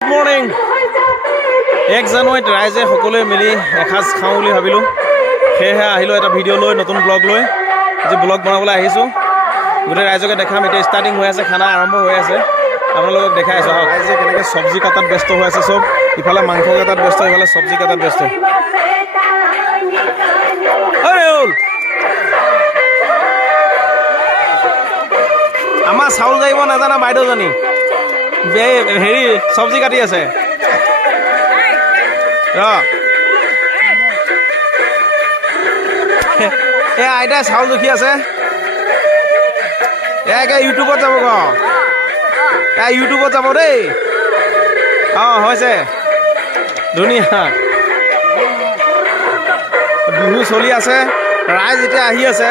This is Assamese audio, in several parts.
Good morning. 1 জানুৱাৰীত ৰাইজে সকলোৱে মিলি এসাঁজ খাওঁ বুলি ভাবিলোঁ, সেয়েহে আহিলোঁ এটা ভিডিঅ' লৈ, নতুন ব্লগ লৈ। আজি ব্লগ বনাবলৈ আহিছোঁ, গোটেই ৰাইজকে দেখাম। এতিয়া ষ্টাৰ্টিং হৈ আছে, খানা আৰম্ভ হৈ আছে, আপোনালোকক দেখাই আছোঁ। ৰাইজে কেনেকৈ চব্জি কটাত ব্যস্ত হৈ আছে, চব ইফালে মাংস কটাত ব্যস্ত, ইফালে চব্জি কটাত ব্যস্ত। আমাৰ চাউল যাৰিব নাজানা বাইদেউজনী হেৰি চব্জি কাটি আছে। এই আইতাই চাউল জুখি আছে। একে ইউটিউবত যাব গ, ইউটিউবত যাব দেই। হৈছে ধুনীয়া। বিহু চলি আছে, ৰাইজ এতিয়া আহি আছে।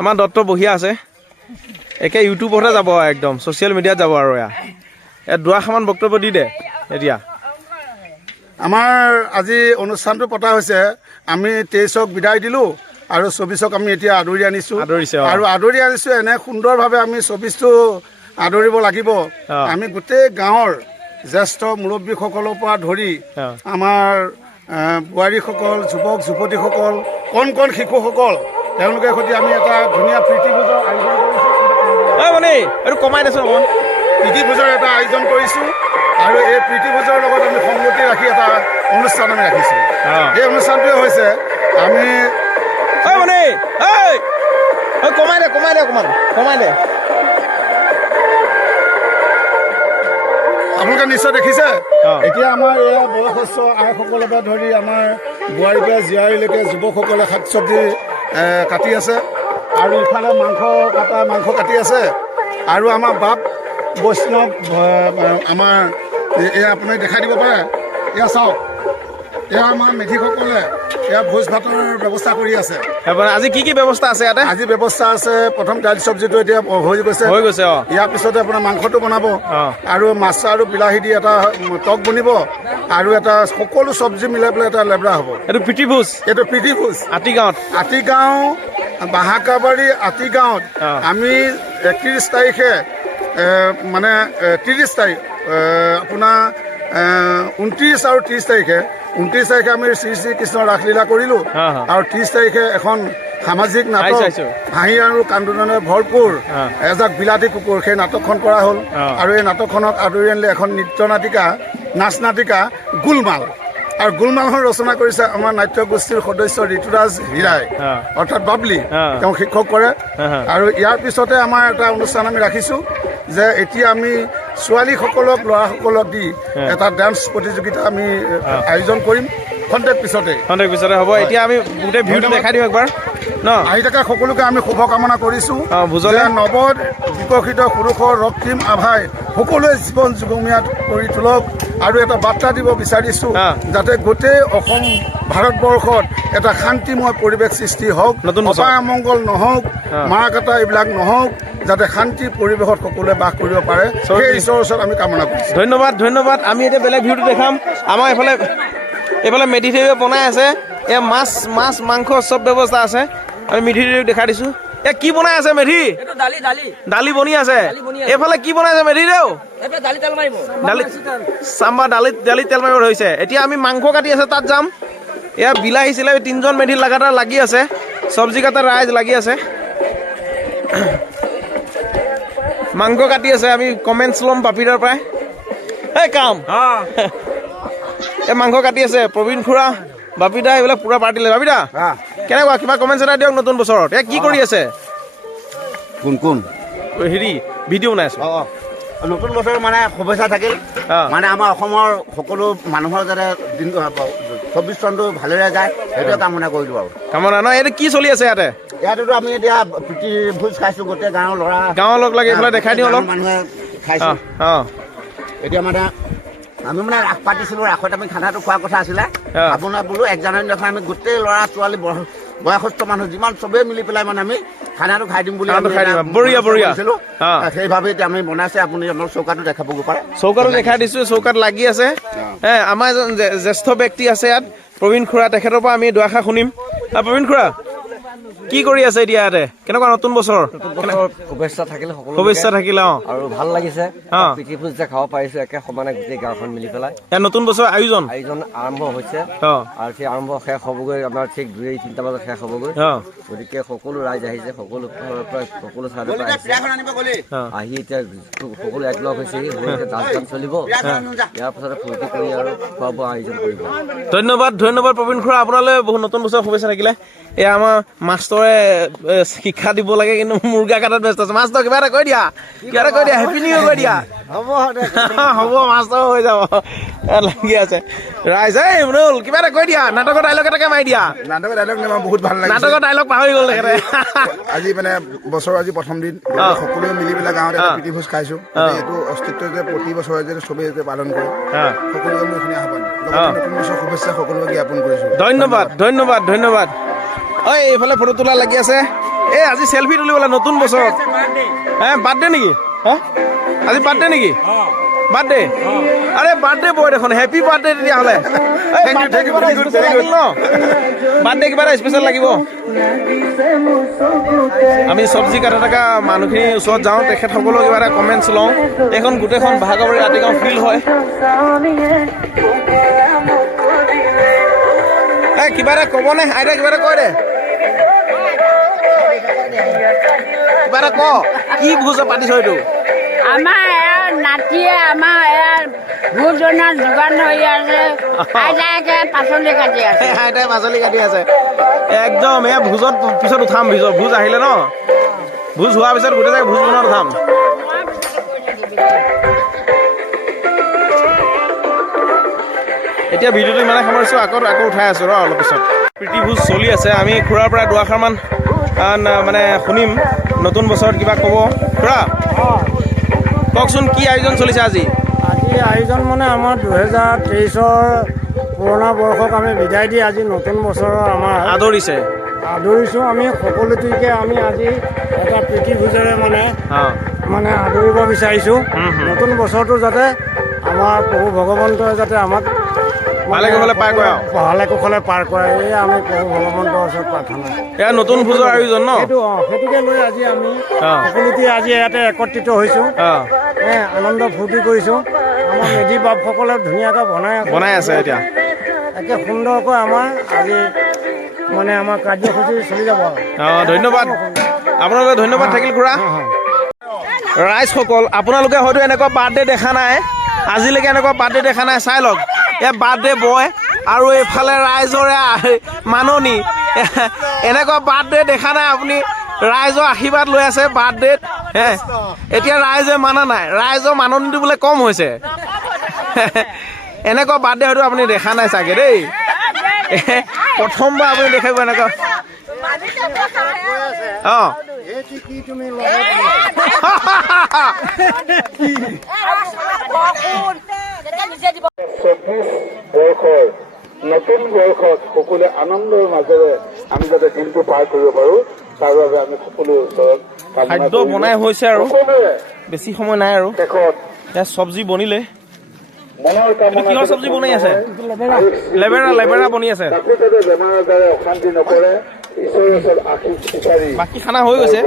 আমাৰ দত্ত বহিয়া আছে, একে ইউটিউবতহে যাব, একদম ছ'চিয়েল মিডিয়াত যাব। আৰু ইয়াত দুআষাৰমান বক্তব্য দি দে। এতিয়া আমাৰ আজি অনুষ্ঠানটো পতা হৈছে, আমি 23ক বিদায় দিলোঁ আৰু 24ক আমি এতিয়া আদৰি আনিছোঁ। আৰু আদৰি আনিছোঁ এনে সুন্দৰভাৱে আমি 24টো আদৰিব লাগিব। আমি গোটেই গাঁৱৰ জ্যেষ্ঠ মুৰব্বীসকলৰ পৰা ধৰি আমাৰ বোৱাৰীসকল, যুৱক যুৱতীসকল, কণ কণ শিশুসকল, তেওঁলোকে সৈতে আমি এটা ধুনীয়া প্ৰীতিভোজৰ আয়োজন কৰিছোঁ। এইটো কমাই দেচোন অকণমান। প্ৰীতিভোজৰ এটা আয়োজন কৰিছোঁ আৰু এই প্ৰীতিভোজৰ লগত আমি সংগতি ৰাখি এটা অনুষ্ঠান আমি ৰাখিছোঁ। এই অনুষ্ঠানটোৱে হৈছে আমি কমাই দে অকণমান, কমাই দে। আপোনালোকে নিশ্চয় দেখিছে, এতিয়া আমাৰ এয়া বয়সস্থ আইসকলৰ পৰা ধৰি আমাৰ বোৱাৰীৰ পৰা জীয়াৰীলৈকে যুৱকসকলে শাক চব্জি কাটি আছে, আৰু ইফালে মাংস কাটি আছে। আৰু আমাৰ বাপ বৈষ্ণৱ আমাৰ এয়া আপুনি দেখাই দিব পাৰে। এয়া চাওক, এয়া আমাৰ মেধিসকলে এয়া ভোজ ভাতৰ ব্যৱস্থা কৰি আছে। আজি কি কি ব্যৱস্থা আছে ইয়াতে? আজি ব্যৱস্থা আছে, প্ৰথম দাইল চব্জিটো এতিয়া হৈ গৈছে। ইয়াৰ পিছতে আপোনাৰ মাংসটো বনাব, আৰু মাছ আৰু বিলাহী দি এটা টক বনিব, আৰু এটা সকলো চব্জি মিলাই পেলাই এটা লেবৰা হ'ব। এইটো প্ৰীতিভোজ, আতিগাঁও বাহাকাবাৰী আতিগাঁৱত আমি 31 তাৰিখে মানে 30 তাৰিখ আপোনাৰ 29 আৰু 30 তাৰিখে 29 তাৰিখে আমি শ্ৰী শ্ৰীকৃষ্ণ ৰাসলীলা কৰিলোঁ, আৰু 30 তাৰিখে এখন সামাজিক নাটক হাঁহি আৰু কান্দোনেৰে ভৰপূৰ এজাক বিলাতী কুকুৰ, সেই নাটকখন কৰা হ'ল। আৰু এই নাটকখনক আদৰি আনিলে এখন নৃত্য নাটিকা, নাচ নাটিকা গোলমাল। আৰু গোলমালখন ৰচনা কৰিছে আমাৰ নাট্য গোষ্ঠীৰ সদস্য ঋতুৰাজ হীৰাই, অৰ্থাৎ বাবলি, তেওঁ শিক্ষক কৰে। আৰু ইয়াৰ পিছতে আমাৰ এটা অনুষ্ঠান আমি ৰাখিছোঁ যে এতিয়া আমি ছোৱালীসকলক, ল'ৰাসকলক দি এটা ডান্স প্ৰতিযোগিতা আমি আয়োজন কৰিম। খন্তেক পিছতে হ'ব। এতিয়া আমি গোটেই ভিউটো দেখাই দিওঁ একবাৰ ন। আহি থকা সকলোকে আমি শুভকামনা কৰিছোঁ যে নৱ বিকশিত পুৰুষৰ ৰক্তিম আভাই সকলোৱে জীৱন যুগমীয়াত কৰি তোলক। আৰু এটা বাৰ্তা দিব বিচাৰিছোঁ যাতে গোটেই অসম ভাৰতবৰ্ষত এটা শান্তিময় পৰিৱেশ সৃষ্টি হওক, অপায় অমংগল নহওক, মাৰা কাটা এইবিলাক নহওক, যাতে শান্তি পৰিৱেশত সকলোৱে বাস কৰিব পাৰে, সেই ঈশ্বৰৰ ওচৰত আমি কামনা কৰিছোঁ। ধন্যবাদ। আমি এতিয়া বেলেগ ভিউটো দেখাম। আমাৰ এইফালে মেধি দেৱীয়ে বনাই আছে, এয়া মাছ মাংস চব ব্যৱস্থা আছে। আমি মেধি দেৱীক দেখাই দিছোঁ। কি বনাই আছে মেধি? দালি বনি আছে। এইফালে কি বনাই আছে মেধি দেউ? চাম্বাৰ দালিত তেল মাৰিব ধৰিছে। এতিয়া আমি মাংস কাটি আছে, তাত যাম। এয়া বিলাহী চিলাহী 3জন মেধি লাগাতাৰ লাগি আছে, চব্জি কাটাৰ ৰাইজ লাগি আছে, মাংস কাটি আছে। আমি কমেণ্টছ ল'ম বাপিদাৰ পৰাই। এই মাংস কাটি আছে প্ৰবীণ খুৰা, বাপিদা, এইবিলাক পুৰা পাৰ্টি লাগে। বাপিদা কেনেকুৱা, কিবা কমেণ্টছ এটা দিয়ক নতুন বছৰত। কি কৰি আছে? কোন হেৰি ভিডিঅ' বনাই আছো। নতুন বছৰ মানে শুভেচ্ছা থাকিল, মানে আমাৰ অসমৰ সকলো মানুহৰ যাতে 24 চনটো ভালেৰে যায়, সেইটোৱে কামনা কৰিলোঁ। আৰু কামনা ন, এইটো কি চলি আছে ইয়াতে? ইয়াতেতো আমি এতিয়া প্ৰীতি ভোজ খাইছোঁ, গোটেই গাঁৱৰ লগ লাগি এইফালে দেখাই দিওঁ অলপ। মানুহে খাইছোঁ। এতিয়া মানে আমি মানে ৰাস পাতিছিলোঁ, ৰাসত আমি খানাটো খোৱাৰ কথা আছিলে। আপোনাৰ বোলো 1 জানুৱাৰী দিনাখন আমি গোটেই ল'ৰা ছোৱালী বয়সস্থ মানুহ যিমান চবেই মিলি পেলাই মানে আমি খানাটো খাই দিম বুলি ভাবিছিলোঁ। সেইভাৱে এতিয়া আমি বনাইছে। আপুনি আমাৰ চৌকাটো দেখাব পাৰে। চৌকাটো দেখাই দিছোঁ, চৌকাত লাগি আছে। আমাৰ এজন জ্যেষ্ঠ ব্যক্তি আছে ইয়াত, প্ৰবীণ খুৰা, তেখেতৰ পৰা আমি দুআষাৰ শুনিম। প্ৰবীণ খুৰা, কি কৰি আছে এতিয়া ইয়াতে কেনেকুৱা নতুন বছৰ শুভেচ্ছা থাকিলে সকলো শুভেচ্ছা থাকিলে আৰু ভাল লাগিছে অ প্ৰীতি ভোজ যে খাব পাৰিছো একে সমানে গোটেই গাঁওখন মিলি পেলাই ইয়াৰ নতুন বছৰ আয়োজন আৰম্ভ হৈছে অ আৰু সেই আৰম্ভ শেষ হ'বগৈ আমাৰ ঠিক 2-3টা বজাত শেষ হ'বগৈ অ গতিকে সকলো ৰাইজ আহিছে সকলো ফালৰ পৰা সকলো চাইডৰ পৰা আহিছে আহি এতিয়া সকলো একলগ হৈছে নাচ গান চলিব ইয়াৰ পাছতে ফূৰ্তি কৰি আৰু খোৱা বোৱা আয়োজন কৰিব ধন্যবাদ ধন্যবাদ প্ৰবীণ খুৰা আপোনালৈ বহুত নতুন বছৰ শুভেচ্ছা থাকিলে এয়া আমাৰ মাষ্টৰে শিক্ষা দিব লাগে কিন্তু মুৰ্গা কাটাত ব্যস্ত আছে মাষ্টৰ কিবা এটা কৈ দিয়া হেপী নিউ ইয়েৰ কৈ দিয়া হ'ব মাষ্টৰ হৈ যাব লাগি আছে ৰাইজ এই মনুল কিবা এটা কৈ দিয়া নাটকৰ ডাইলগ এটাকে মাৰি দিয়া নাটকৰ ডাইলগ বহুত ভাল লাগিছে নাটকৰ ডাইলগ পাহৰি গ'ল তেখেতে আজি মানে বছৰৰ আজি প্ৰথম দিন সকলোৱে মিলি পেলাই গাঁৱত এটা প্ৰীতি ভোজ খাইছো এইটো অস্তিত্ব যে প্ৰতি বছৰে যে চবেই যে পালন কৰে সকলোকে মই এইখিনি আহ্বান নতুন বছৰ শুভেচ্ছা সকলোকে জ্ঞাপন কৰিছো ধন্যবাদ ধন্যবাদ ধন্যবাদ ঐ এইফালে ফটো তোলা লাগি আছে এই আজি চেলফি তুলিবলৈ নতুন বছৰত বাৰ্থডে নেকি আজি বাৰ্থডে নেকি বাৰ্থডে আৰে বাৰ্থডে বয় দেখোন হেপী বাৰ্থডে তেতিয়াহ'লে বাৰ্থডে কিবা এটা স্পেচিয়েল লাগিব আমি চব্জি কাটা থকা মানুহখিনিৰ ওচৰত যাওঁ তেখেতসকলেও কিবা এটা কমেণ্টছ লওঁ এইখন গোটেইখন ভাগাবাৰী ৰাতিগাঁও ফিল্ড হয় কিবা এটা ক'বনে আইতা কিবা এটা কয় দে কিবা এটা ক কি ভোজ পাতিছ এইটো আমাৰ নাতিয়ে আমাৰ ভোজনৰ যোগান হৈ আছে আইতাকে পাচলি কাটি আছে আইতাই পাচলি কাটি আছে একদম এয়া ভোজত পিছত উঠাম ভোজ আহিলে ন ভোজ হোৱাৰ পিছত গোটেই ভোজ বনাত উঠাম এতিয়া ভিডিঅ'টো ইমানে সামৰিছোঁ আকৌ উঠাই আছোঁ ৰ অলপ পিছত প্ৰীতি ভোজ চলি আছে আমি খুৰাৰ পৰা দুআষাৰমান মানে শুনিম নতুন বছৰত কিবা ক'ব খুৰা কওকচোন কি আয়োজন চলিছে আজি আয়োজন মানে আমাৰ 2023ৰ পুৰণা বৰ্ষক আমি বিদায় দি আজি নতুন বছৰৰ আমাৰ আদৰিছোঁ আমি সকলোটিকে আমি আজি এটা প্ৰীতি ভোজেৰে মানে আদৰিব বিচাৰিছোঁ নতুন বছৰটো যাতে আমাৰ প্ৰভু ভগৱন্তই যাতে আমাক ভালে কুশলে পাৰ কৰে এয়া আমি প্ৰভু ভগৱন্তৰ ওচৰত প্ৰাৰ্থনা এয়া নতুন ভোজৰ আয়োজন ন সেইটোকে লৈ আজি আমি সকলোটি আজি ইয়াতে একত্ৰিত হৈছোঁ আনন্দ ফূৰ্তি কৰিছোঁ আমাৰ মেধি বাপসকলে ধুনীয়াকৈ বনাই আছে এতিয়া একে সুন্দৰকৈ আমাৰ আজি মানে আমাৰ কাৰ্যসূচী চলি যাব ধন্যবাদ আপোনালোকে ধন্যবাদ থাকিল খুৰা ৰাইজসকল আপোনালোকে হয়তো এনেকুৱা বাৰ্থডে দেখা নাই আজিলৈকে এনেকুৱা বাৰ্থডে দেখা নাই চাই লওক এই বাৰ্থডে বয় আৰু এইফালে ৰাইজৰে মাননি এনেকুৱা বাৰ্থডে দেখা নাই আপুনি ৰাইজৰ আশীৰ্বাদ লৈ আছে বাৰ্থডেত এতিয়া ৰাইজে মানা নাই ৰাইজৰ মাননিটো বোলে কম হৈছে এনেকুৱা বাৰ্থডে হয়তো আপুনি দেখা নাই চাগে দেই প্ৰথমবাৰ আপুনি দেখাব এনেকুৱা নতুন বৰ্ষত সকলোৱে আনন্দৰ মাজেৰে আমি যাতে দিনটো পাৰ কৰিব পাৰো তাৰ বাবে আমি সকলো ওচৰত খাদ্য বনাই হৈছে আৰু বেছি সময় নাই আৰু চব্জি বনিলে কিহৰ চব্জি বনাই আছে লেবেৰা বনি আছে বেমাৰ আজাৰে অশান্তি নকৰে বাকী খানা হৈ গৈছে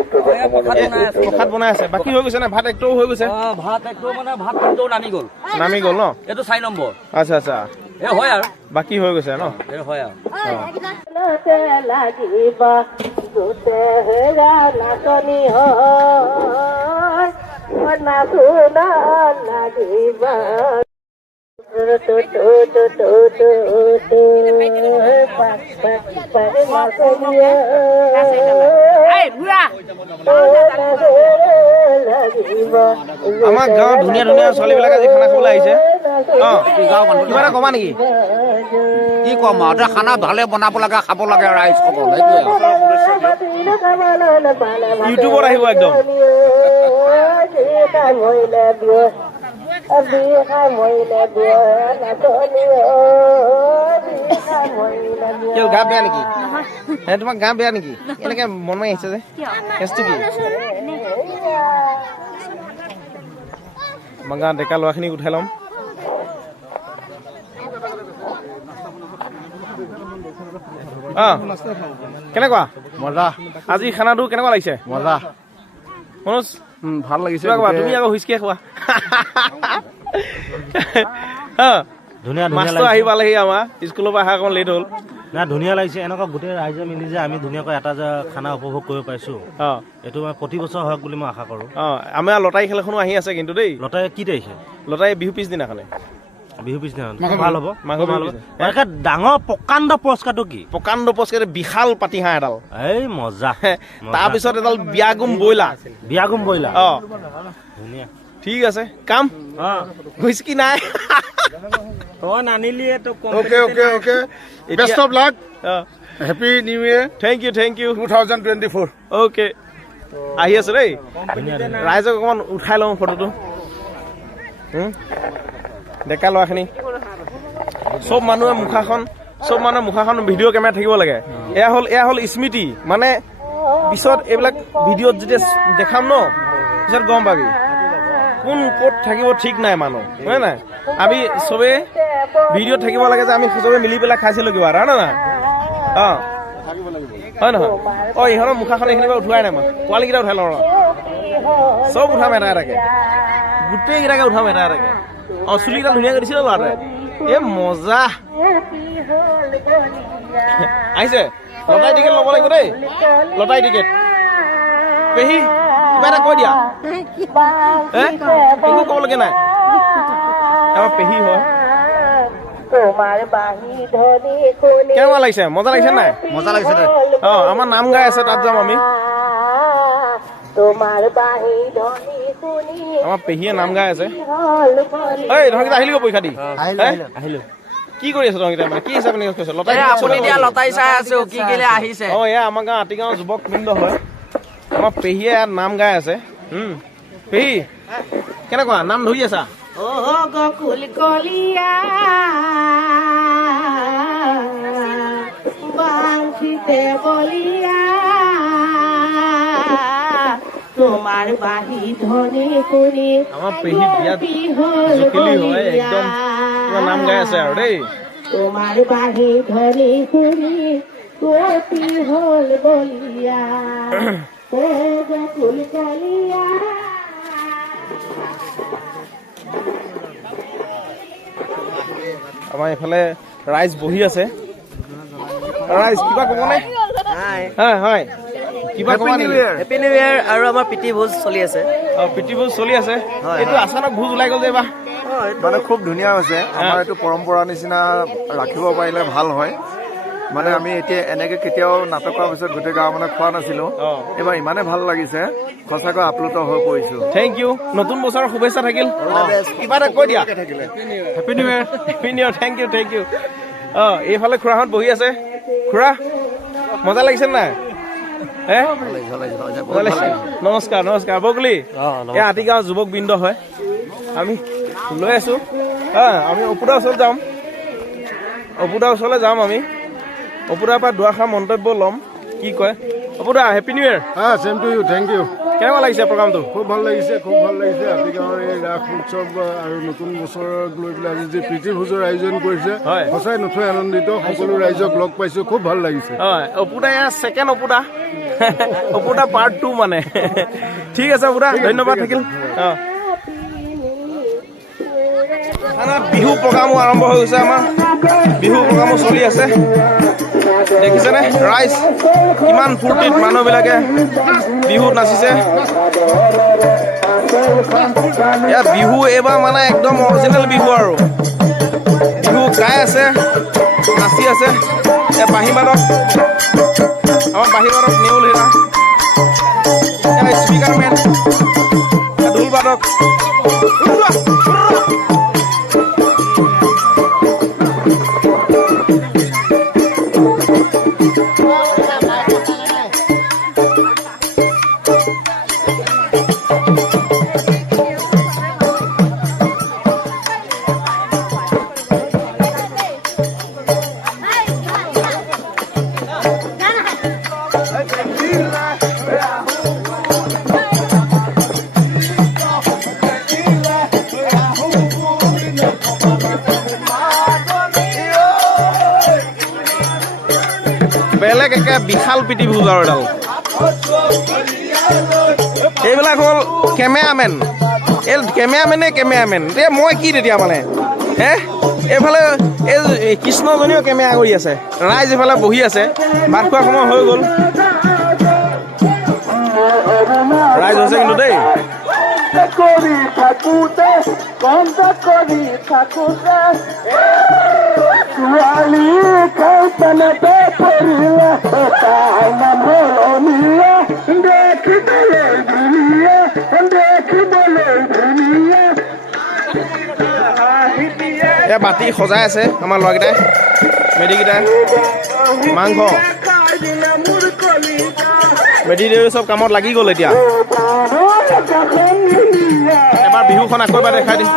প্ৰসাদ বনাই আছে বাকী হৈ গৈছে নে ভাত একটো হৈ গৈছে নামি গ'ল ন এইটো 4 নম্বৰ আচ্ছা আচ্ছা হয় আৰু বাকী হৈ গৈছে ন হয় আৰু আমাৰ গাঁৱত ধুনীয়া ধুনীয়া ছোৱালীবিলাক আজি খানা খাবলৈ আহিছে কিবা এটা কবা নেকি কি কম আৰু খানা ভালে বনাব লাগে খাব লাগে ৰাইজসকল ইউটিউবত আহিব একদম গা বেয়া নেকি তোমাক গা বেয়া নেকি এনেকে মন মাৰি আহিছে যে কেছটো কি আমাৰ গাঁৱত ডেকা ল'ৰাখিনিক উঠাই ল'ম কেনেকুৱা মজা আজি খানাটো কেনেকুৱা লাগিছে মজা মনোজ ভাল লাগিছে তুমি আকৌ হুইস্কিয়ে খোৱা ধুনীয়া মাছটো আহি পালেহি আমাৰ স্কুলৰ পৰা অহা অকণ লেট হ'ল না ধুনীয়া লাগিছে এনেকুৱা গোটেই ৰাইজে মিলি যে আমি ধুনীয়াকৈ এটা যে খানা উপভোগ কৰিব পাৰিছোঁ এইটো মই প্ৰতি বছৰ হওক বুলি মই আশা কৰোঁ আমাৰ লটাৰী খেলখনো আহি আছে কিন্তু দেই লটাৰী কি তাৰিখে লটাৰী বিহু পিছদিনাখনে বিহু পিছদিনা ভাল হ'ব মাঘ ভাল হ'ব এনেকৈ ডাঙৰ প্ৰকাণ্ড পুৰস্কাৰটো কি প্ৰকাণ্ড পুৰস্কাৰ বিশাল পাতিহাঁহ এডাল এই মজা তাৰপিছত এডাল বিয়াগুম ব্ৰইলাৰ ধুনীয়া ঠিক আছে কাম হুইস্কি নাই তই নানিলিয়ে তো okay okay okay best of luck happy new year thank you 2024 okay আহি আছো দেই ৰাইজক অকণমান উঠাই লওঁ ফটোটো ডেকা ল'ৰাখিনি চব মানুহে মুখাখন ভিডিঅ' কেমেৰা থাকিব লাগে এয়া হ'ল স্মৃতি মানে পিছত এইবিলাক ভিডিঅ'ত যেতিয়া দেখাম ন পিছত গম পাবি কোন ক'ত থাকিব ঠিক নাই মানুহ হয় নাই আমি চবে ভিডিঅ'ত থাকিব লাগে যে আমি চবে মিলি পেলাই খাইছিলোঁ কিবা হয় না হয় নহয় ইহঁতৰ মুখাখন এইখিনি পৰা উঠোৱাই নাই মই পোৱালিকেইটা উঠাই লওঁ চব উঠাম এটা এটাকে গোটেইকেইটাকে উঠাম এটা এটাকে চুলিকেইটা ধুনীয়াকৈ দিছিলে ল'ৰাটোৱে এই মজা আহিছে লটাৰী টিকেট ল'ব লাগিব দেই লটাৰী টিকেট পেহী কিবা এটা কৈ দিয়া একো ক'বলগীয়া নাই আমাৰ পেহী হয় কেনেকুৱা লাগিছে মজা লাগিছে নাই মজা লাগিছে দে আমাৰ নাম গাই আছে তাত যাম আমি আমাৰ পেহীয়ে নাম গাই আছে তহঁতকেইটা আহিলি পৰীক্ষা দি আহিলো কি কৰি আছ তহঁতকেইটা মানে কি হিচাপে নিউজ কৰিছ লটাৰী চাই আছো কি কিলে আহিছে এয়া আমাৰ গাঁও আতিগাঁও যুৱক বৃন্দ হয় আমাৰ পেহীয়ে ইয়াত নাম গাই আছে পেহী কেনেকুৱা নাম ধৰি আছা গকুল কলিয়া বাংশিতে বলিয়া তোমাৰ বাহি ধনে কৰে আমাৰ পেহী বিয়াত জকিলি হয় একদম নাম গাই আছে আৰু দেই তোমাৰ বাহি ধনে কৰে গোপী হল বলিয়া ও গকুল কলিয়া আমাৰ এইফালে ৰাইজ বহি আছে ৰাইজ কিবা ক'বনে হয় কিবা ক'বা নেকি হেপী নিউ ইয়েৰ আৰু আমাৰ প্ৰীতি ভোজ চলি আছে প্ৰীতি ভোজ চলি আছে এইটো আচানক ভোজ ওলাই গ'ল যে এইবাৰ মানে খুব ধুনীয়া হৈছে আমাৰ এইটো পৰম্পৰা নিচিনা ৰাখিব পাৰিলে ভাল হয় মানে আমি এতিয়া এনেকে কেতিয়াও নাটক কৰাৰ পিছত গোটেই গাঁও মানে খোৱা নাছিলো এইবাৰ ইমানে ভাল লাগিছে সঁচাকৈ আপ্লুত হৈ পৰিছো থেংক ইউ নতুন বছৰৰ শুভেচ্ছা থাকিল কিবা এটা কৈ দিয়া happy new year thank you এইফালে খুৰাহঁত বহি আছে খুৰা মজা লাগিছে নাই নমস্কাৰ বগলি এয়া আতিগাঁও যুৱক বৃন্দ হয় আমি লৈ আছো আমি অপুদাৰ ওচৰত যাম আমি অপুদাৰ পৰা দুআষাৰ মন্তব্য ল'ম কি কয় অপুদা happy new year same to you thank you কেনেকুৱা লাগিছে প্ৰগ্ৰামটো খুব ভাল লাগিছে আতিগাঁৱৰ এই ৰাস উৎসৱ আৰু নতুন বছৰক লৈ পেলাই আজি যে প্ৰীতি ভোজৰ আয়োজন কৰিছে সঁচাই নথৈ আনন্দিত সকলো ৰাইজক লগ পাইছো খুব ভাল লাগিছে অপুদা এয়া ছেকেণ্ড অপুদা পাৰ্ট 2 মানে ঠিক আছে অপুদা ধন্যবাদ থাকিল বিহু প্ৰগ্ৰামো আৰম্ভ হৈ গৈছে আমাৰ বিহু প্ৰগ্ৰামো চলি আছে দেখিছেনে ৰাইজ কিমান ফূৰ্তিত মানুহবিলাকে বিহু নাচিছে এয়া বিহু এইবাৰ মানে একদম অৰিজিনেল বিহু আৰু বিহু গাই আছে নাচি আছে এয়া বাঁহী বাদক নেউল হেৰা স্পীকাৰ মেন ঢোল বাদক বিশাল প্ৰীতি ভোজ আৰু এডাল এইবিলাক হ'ল কেমেৰামেন এই কেমেৰামেন এতিয়া মই কি তেতিয়া মানে এইফালে এই কৃষ্ণজনীও কেমেৰা কৰি আছে ৰাইজ এইফালে বহি আছে ভাত খোৱাৰ সময় হৈ গ'ল ৰাইজ হৈছে কিন্তু দেই কৰি থাকোঁতে কৰি থাকোঁতে ছোৱালী কল্পনাতে পৰিলে তাই নামনিয়ে দেখিবলৈ ধুনীয়া এয়া বাতি সজাই আছে আমাৰ ল'ৰাকেইটাই মেধিকেইটাই মাংস মেধি দেউৰী চব কামত লাগি গ'ল এতিয়া এবাৰ বিহুখন আকৌ এবাৰ দেখাই দিম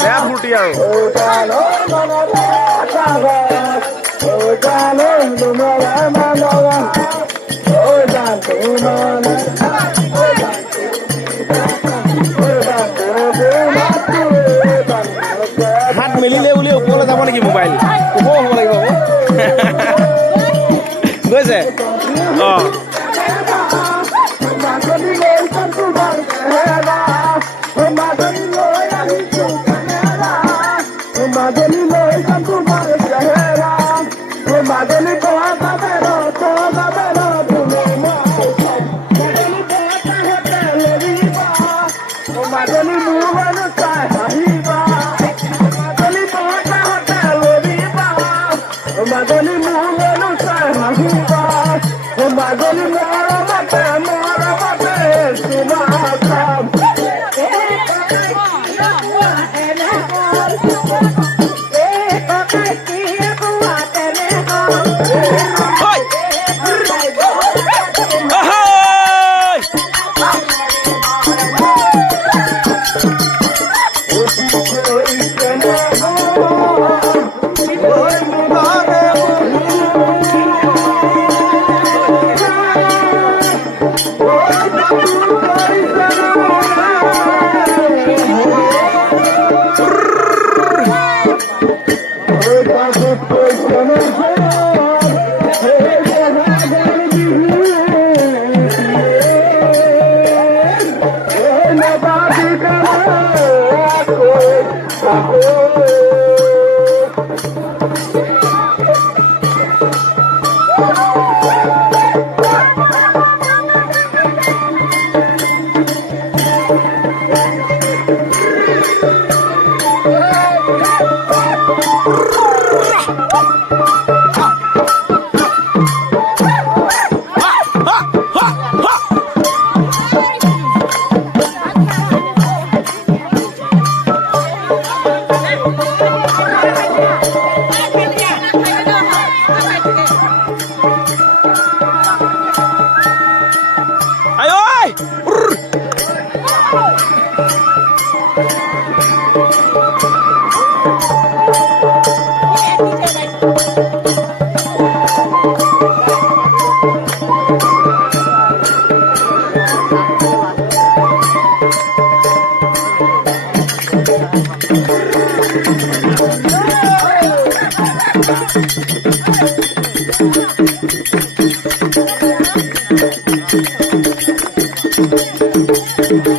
বেয়া ফূৰ্তি আৰু হাত মেলিলে বুলি ওপৰলৈ যাব নেকি মোবাইল ওপৰ হ'ব লাগিব গৈছে অঁ Yeah.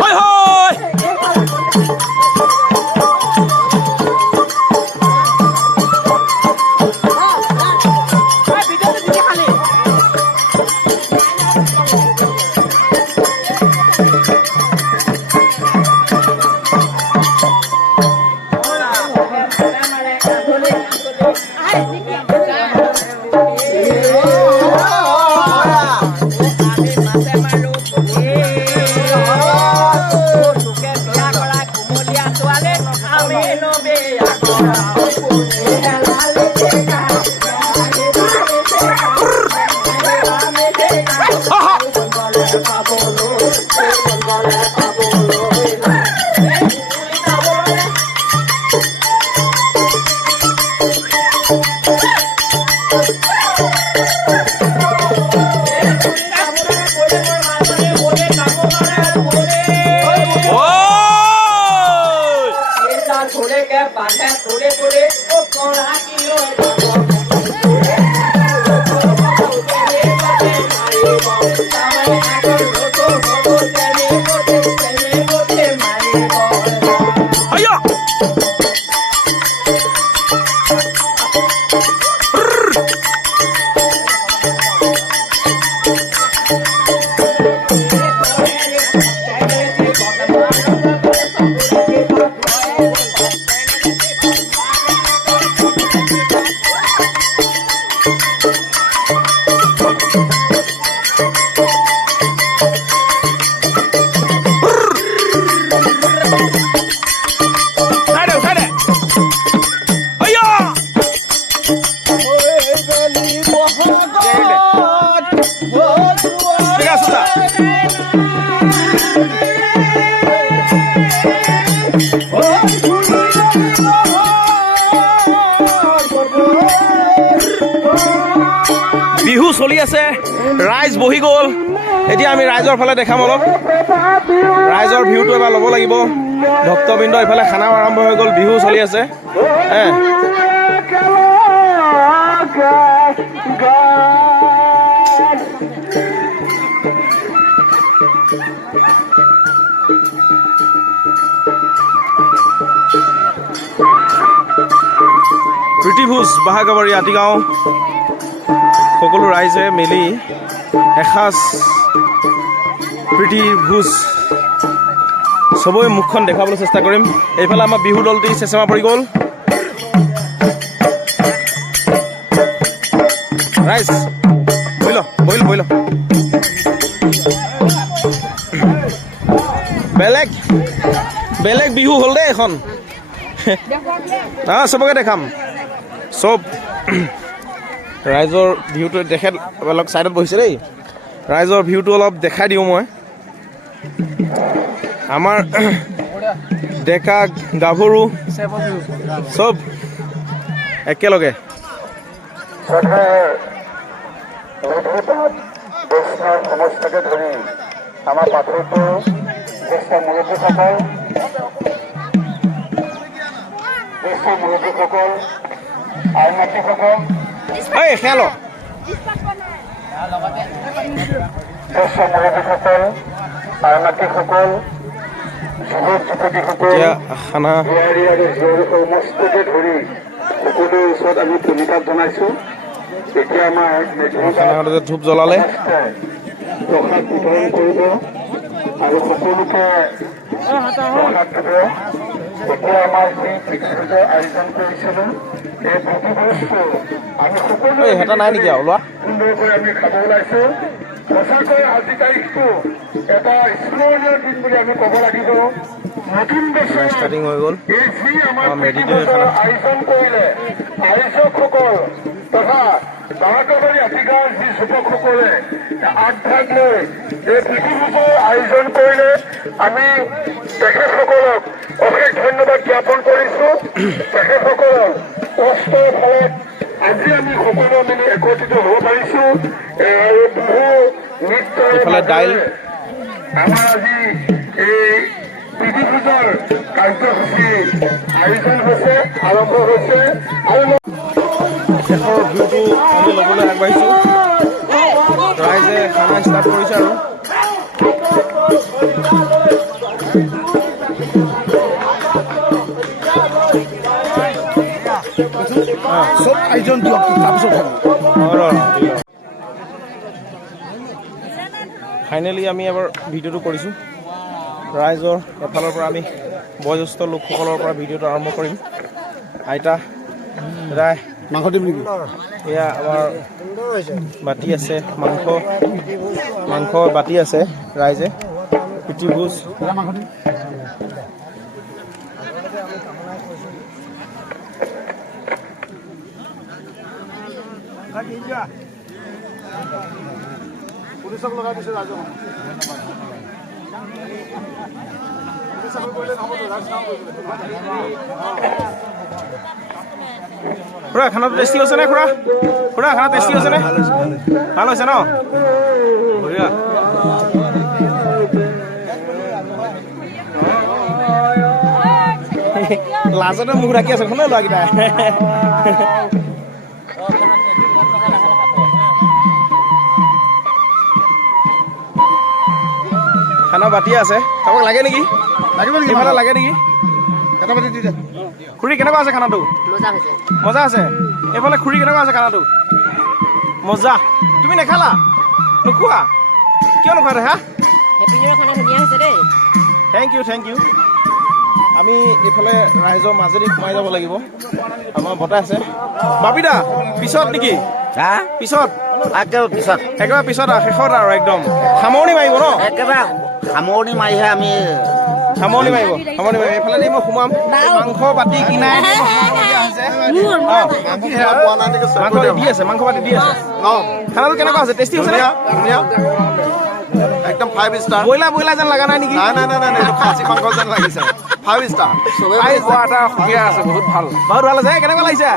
হয় হয় বিহু চলি আছে ৰাইজ বহি গ'ল এতিয়া আমি ৰাইজৰ ফালে দেখাম অলপ ৰাইজৰ ভিউটো এবাৰ ল'ব লাগিব ভক্তবৃন্দ ইফালে খানাও আৰম্ভ হৈ গ'ল বিহু চলি আছে প্ৰীতিভোজ বাহাগাবাৰী আতিগাঁও সকলো ৰাইজে মিলি এসাঁজ প্ৰীতিভোজ চবৰে মুখখন দেখাবলৈ চেষ্টা কৰিম এইফালে আমাৰ বিহু দলটি চেচেমা পৰি গ'ল ৰাইজ বহিল বহিল বহিল বেলেগ বেলেগ বিহু হ'ল দেই এখন চবকে দেখাম চব ৰাইজৰ ভিউটো তেখেত অলপ ছাইডত বহিছে দেই ৰাইজৰ ভিউটো অলপ দেখাই দিওঁ মই আমাৰ ডেকা গাভৰু চব একেলগে সমস্যাকে ধৰি আমাৰ পাথৰটো জ্যেষ্ঠ মুৰব্বীসকল আইনমাতৃসকল এই খেল জ্যেষ্ঠ মুৰব্বীসকল আইনমাতৃসকল যুৱক যুৱতীসকল খানা বোৱাৰী আৰু জীয়ৰী সমস্তকে ধৰি সকলোৰে ওচৰত আমি প্ৰণিপাত জনাইছোঁ এতিয়া আমাৰ ধূপ জ্বলালে প্ৰসাদ বিতৰণ কৰিব আৰু সকলোকে প্ৰসাদ দিব এতিয়া আমাৰ যি প্ৰীতিভোজৰ আয়োজন কৰিছিলোঁ এই প্ৰীতিভোজটো আমি সকলোৱে হেতা নাই নেকি ওলোৱা সুন্দৰকৈ আমি খাব ওলাইছোঁ সঁচাকৈ আজি তাৰিখটো এটা স্মৰণীয় দিন বুলি আমি ক'ব লাগিব নতুন বছৰ ষ্টাৰ্টিং হৈ গ'ল এই যি আমাৰ প্ৰীতিভোজৰ আয়োজন কৰিলে আয়োজকসকল তথা বাহাগাবাৰী আতিগাঁৱৰ যি যুৱকসকলে আগভাগ লৈ এই প্ৰীতিভোজৰ আয়োজন কৰিলে আমি তেখেতসকলক অশেষ ধন্যবাদ জ্ঞাপন কৰিছোঁ তেখেতসকলক কষ্টৰ ফলত আজি আমি সকলো মিলি একত্ৰিত হ'ব পাৰিছোঁ আৰু বহু নৃত্য আমাৰ আজি এই প্ৰীতিভোজৰ কাৰ্যসূচী আয়োজন হৈছে আৰম্ভ হৈছে আৰু শেষৰ ভিউটো আমি ল'বলৈ আগবাঢ়িছোঁ ৰাইজে খানা ষ্টাৰ্ট কৰিছে আৰু চব আয়োজন দিয়ক তাৰপিছত ফাইনেলি আমি এবাৰ ভিডিঅ'টো কৰিছোঁ ৰাইজৰ এফালৰ পৰা আমি বয়োজ্যেষ্ঠ লোকসকলৰ পৰা ভিডিঅ'টো আৰম্ভ কৰিম আইতা ৰায় মাংস দিম নেকি এয়া আমাৰ বাতি আছে মাংস বাতি আছে ৰাইজে প্ৰীতি ভোজ মাংস দিম পুলিচক লগাই দিছে ৰাইজক খুৰা খানাটো টেষ্টি হৈছে নে খুৰা খানা টেষ্টি হৈছে নে ভাল হৈছে ন বঢ়িয়া লাজতে মুখ ৰাখি আছে শুনে ল'ৰাকেইটা খানা বাতি আছে কাৰোবাক লাগে নেকি ইফালে লাগে নেকি এটা পাতি দি দে খুৰী কেনেকুৱা আছে খানাটো মজা আছে এইফালে খুৰী কেনেকুৱা আছে খানাটো মজা তুমি নেখালা নোখোৱা কিয় নোখোৱা দে হা থেংক ইউ আমি এইফালে ৰাইজৰ মাজেদি সোমাই যাব লাগিব আমাৰ বতাহ আছে বাপিদা পিছত নেকি পিছত একেবাৰে পিছত শেষত আৰু একদম সামৰণি মাৰিব ন একেবাৰে সামৰণি মাৰিহে আমি সামৰণি মাৰিব এইফালে দি মই সোমাম মাংস বাতি কিনাই মাংস দি আছে মাংস বাতি দি আছে খানাটো কেনেকুৱা আছে টেষ্টি হৈছে একদম 5 ষ্টাৰ ব্ৰইলাৰ যেন লগা নাই নেকি নাই খাচী মাংস যেন লাগিছে 5 ষ্টাৰ এটা সুকীয়া আছে বহুত ভাল আছে কেনেকুৱা লাগিছে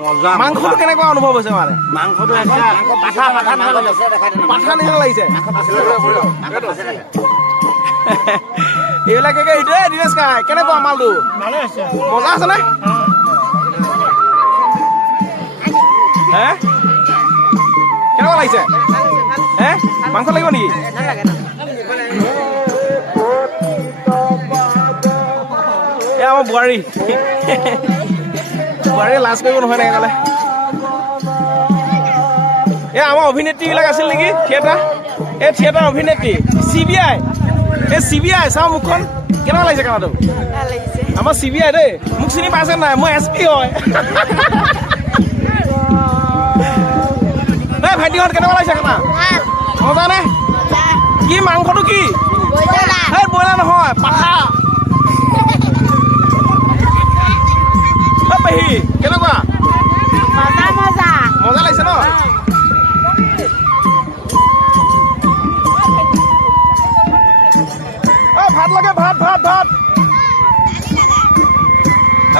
মজা মাংসটো কেনেকুৱা অনুভৱ হৈছে মানে মাংসটো পাঠা নিচিনা লাগিছে এইবিলাকে এইটোৱে দিনেশ কাই কেনেকুৱা মালটো মজা আছে নে হে কেনেকুৱা লাগিছে হে মাংস লাগিব নেকি এয়া আমাৰ বোৱাৰী লাজ কৰিব নহয় এনেকৈ ক'লে এয়া আমাৰ অভিনেত্ৰীবিলাক আছিল নেকি থিয়েটাৰ অভিনেত্ৰী CBI চাওঁ মুখখন কেনেকুৱা লাগিছে খানাটো আমাৰ CBI দেই মোক চিনি পাইছে নাই মই SP হয় ভাইটিহঁত কেনেকুৱা লাগিছে খানা মজা নে কি মাংসটো কি ব্ৰইলাৰ নহয় পাঠা পেহী কেনেকুৱা মজা লাগিছে ন ভাত লাগে ভাত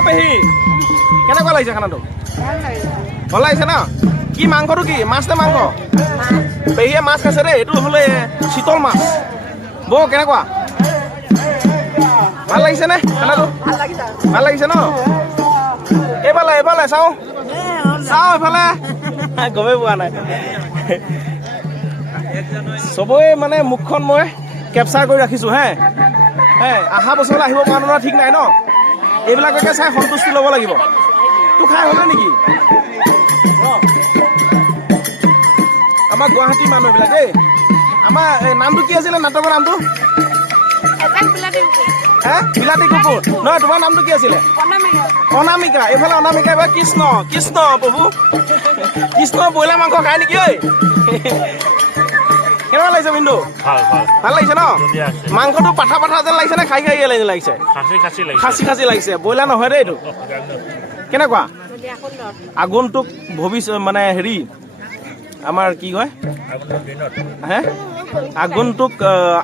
পেহী কেনেকুৱা লাগিছে খানাটো ভাল লাগিছে ন কি মাংসটো কি মাছ নে মাংস পেহীয়ে মাছ খাইছে দেই এইটো হ'লে চিতল মাছ বৌ কেনেকুৱা ভাল লাগিছে নে খানাটো ভাল লাগিছে ন এইফালে চাওঁ এইফালে গমেই পোৱা নাই চবৰে মানে মুখখন মই কেপচাৰ কৰি ৰাখিছোঁ হে অহা বছৰলৈ আহিব পৰা নহয় ঠিক নাই ন এইবিলাককে চাই সন্তুষ্টি ল'ব লাগিব তোৰ খাই হ'লে নেকি আমাৰ গুৱাহাটীৰ মানুহ এইবিলাক দেই আমাৰ নামটো কি আছিলে নাটকৰ নামটো বিলাতী কুকুৰ নহয় তোমাৰ নামটো কি আছিলে অনামিকা এইফালে অনামিকা এবাৰ কৃষ্ণ প্ৰভু কৃষ্ণ ব্ৰইলাৰ মাংস খাই নেকি ঐ কেনেকুৱা লাগিছে বিন্দু ভাল লাগিছে ন মাংসটো পাঠা যেন লাগিছে নে খাই লাগিছে খাচী লাগিছে ব্ৰইলাৰ নহয় দেই এইটো কেনেকুৱা আগন্তুক ভৱিষ্যত মানে হেৰি আমাৰ কি কয় আগন্তুক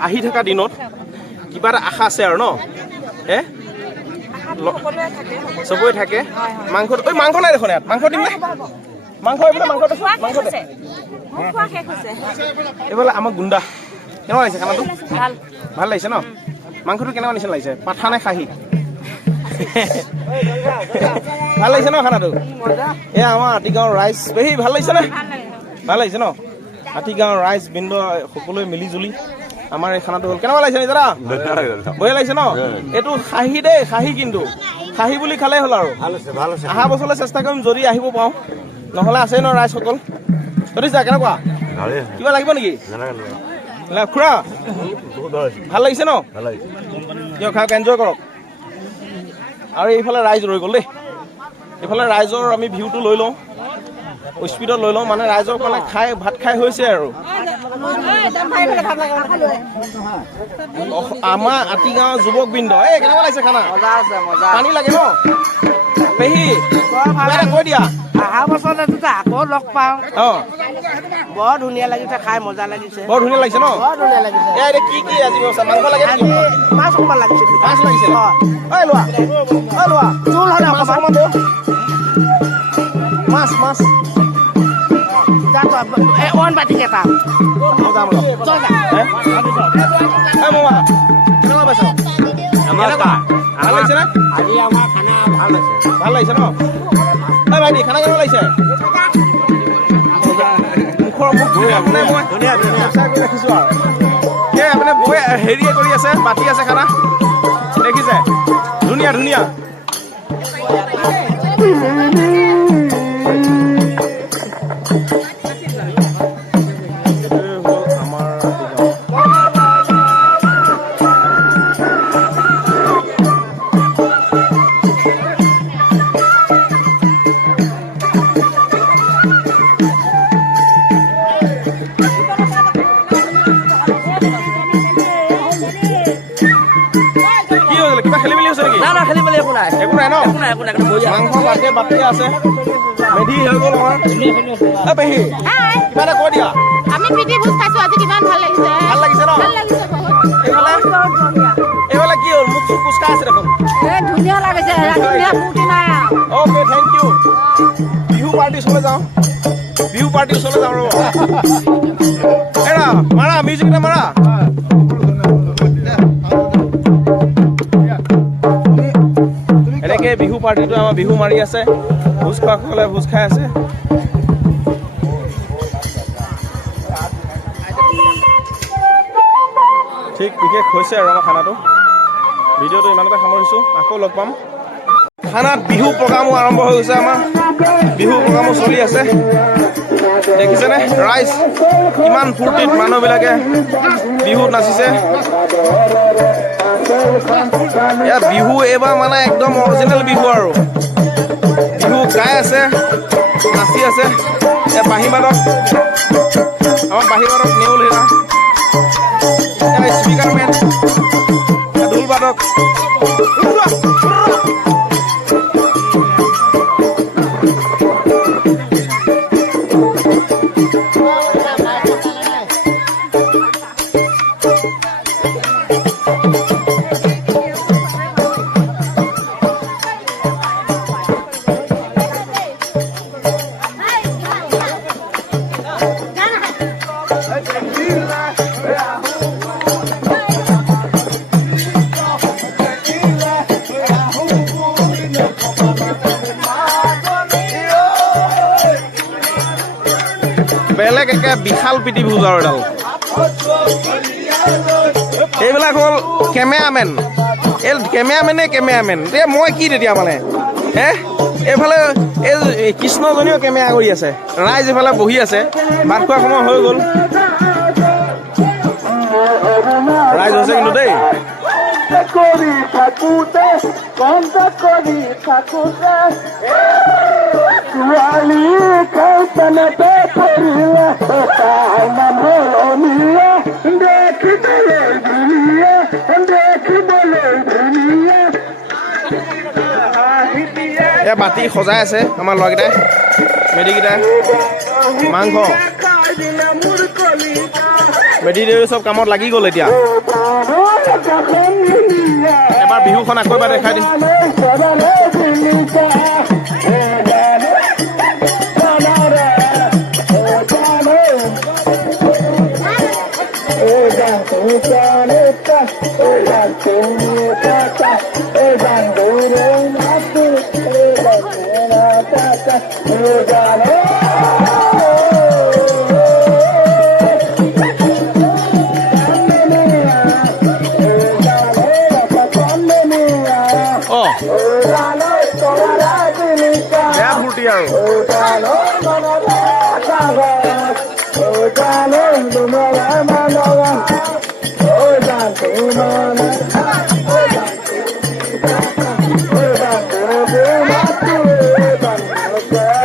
আহি থকা দিনত কিবা এটা আশা আছে আৰু ন চবৰে থাকে মাংসটো মাংস নাই দেখোন ইয়াত মাংস দিম নে মাংস এইফালে আমাৰ গুণ্ডা কেনেকুৱা লাগিছে খানাটো ভাল লাগিছে ন মাংসটো কেনেকুৱা নিচিনা লাগিছে পাঠা নে খাহী ভাল লাগিছে ন খানাটো এয়া আমাৰ আতিগাঁৱৰ ৰাইজ পেহী ভাল লাগিছে নে ভাল লাগিছে ন হাতীগাঁৱৰ ৰাইজ বৃন্দ সকলোৱে মিলি জুলি আমাৰ এই খানাটো হ'ল। কেনেকুৱা লাগিছে দাদা? বঢ়িয়া লাগিছে ন? এইটো খাহী দেই, খাহী কিন্তু খাহী বুলি খালেই হ'ল আৰু। অহা বছৰলৈ চেষ্টা কৰিম যদি আহিব পাৰোঁ, নহ'লে আছেই ন ৰাইজসকল। সতীশদা কেনেকুৱা? কিবা লাগিব নেকি? খুৰা ভাল লাগিছে ন? দিয়ক খাওক, এনজয় কৰক। আৰু এইফালে ৰাইজ ৰৈ গ'ল দেই। এইফালে ৰাইজৰ আমি ভিউটো লৈ লওঁ, স্পীডত লৈ লওঁ, মানে ৰাইজৰ মানে ভাত খাই হৈছে আৰু। আমাৰ আতিগাঁৱৰ যুৱকবৃন্দ, এই কেনেকুৱা লাগিছে খানা? পানী লাগে ন? পেহী কৈ দিয়া। অহা বছৰ আকৌ লগ পাওঁ। অঁ বৰ ধুনীয়া লাগিছে, খাই মজা লাগিছে। বৰ ধুনীয়া লাগিছে ন? বৰ ধুনীয়া লাগিছে। এতিয়া কি কি আজি ব্যৱস্থা? মাংস লাগে নেকি? মাছ অকণমান লাগিছে। মাছ লাগিছে? ঐ লোৱা, ঐ লোৱা, জোল হ'লে অকণমান। মাছ মাছ অন বাটি কেইটা যাম মামা কেনেকুৱা পাইছ? ভাল লাগিছে নে? আজি আমাৰ খানা ভাল হৈছে। ভাল লাগিছে ন? ঐ ভাইটি খানা কেনেকুৱা লাগিছে? মুখৰ মুখ আপোনাৰ মই ব্যৱসায় কৰি ৰাখিছোঁ আৰু এই আপুনি বৈ হেৰিয়ে কৰি আছে, বাতি আছে খানা দেখিছে? ধুনীয়া ধুনীয়া। কিবা খেলি মেলি হৈছে নেকি? না খেলি মেলি একো নাই। একো নাই ন? মাংস বাতি আছে, মেধি হৈ গ'ল আমাৰ। পেহী কিবা এটা কৈ দিয়া। আমি পিঠি ভোজ খাইছোঁ আজি, কিমান ভাল লাগিছে। ভাল লাগিছে ন? ভাল লাগিছে বহুত। এইফালে কি হ'ল? মুখ চুখ কুচকা আছে দেখোন। ধুনীয়া লাগিছে, ধুনীয়া ফূৰ্তি নাই। Okay thank U. বিহু পাৰ্টিৰ ওচৰলৈ যাওঁ, বিহু পাৰ্টিৰ ওচৰলৈ যাওঁ ৰ'ব। এৰা মাৰা, মিউজিক এটা মাৰা। এনেকৈ বিহু পাৰ্টিটো আমাৰ বিহু মাৰি আছে, ভোজ খোৱাসকলে ভোজ খাই আছে। ঠিক বিশেষ হৈছে আৰু আমাৰ খানাটো। ভিডিঅ'টো ইমানতে সামৰিছোঁ, আকৌ লগ পাম। খানাত বিহু প্ৰগ্ৰামো আৰম্ভ হৈ গৈছে আমাৰ, বিহু প্ৰগ্ৰামো চলি আছে। দেখিছেনে ৰাইজ কিমান ফূৰ্তিত মানুহবিলাকে বিহু নাচিছে। এয়া বিহু এইবাৰ মানে একদম অৰিজিনেল বিহু আৰু। বিহু গাই আছে, নাচি আছে। এয়া বাঁহী বাদক, আমাৰ বাঁহী বাদক নেউল হেৰা, স্পীকাৰ মেন, ঢোল বাদক। বেলেগ একে বিশাল পিটি ভোজ আৰু এডাল। এইবিলাক হ'ল কেমেৰামেন। এই কেমেৰামেন এতিয়া মই কি তেতিয়া মানে এইফালে এই কৃষ্ণজনীও কেমেৰা কৰি আছে, ৰাইজ এইফালে বহি আছে। ভাত খোৱাৰ সময় হৈ গ'ল, ৰাইজ হৈছে কিন্তু দেই। কৰি থাকোঁতে কণ্টেক্ট কৰি থাকোঁতে ছোৱালী কল্পনাতে পৰিলে তাই মানুহনীয়া দেখিবলৈ ধুনীয়া এয়া বাতি সজাই আছে আমাৰ ল'ৰাকেইটাই, মেধিকেইটাই। মাংস মেধি দেউৰী চব কামত লাগি গ'ল এতিয়া। এবাৰ বিহুখন আকৌ এবাৰ দেখাই দিম।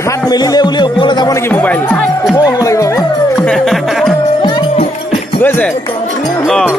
হাত মেলিলে বুলি ওপৰলৈ যাব নেকি মোবাইল ওপৰ হ'ব লাগিব গৈছে অঁ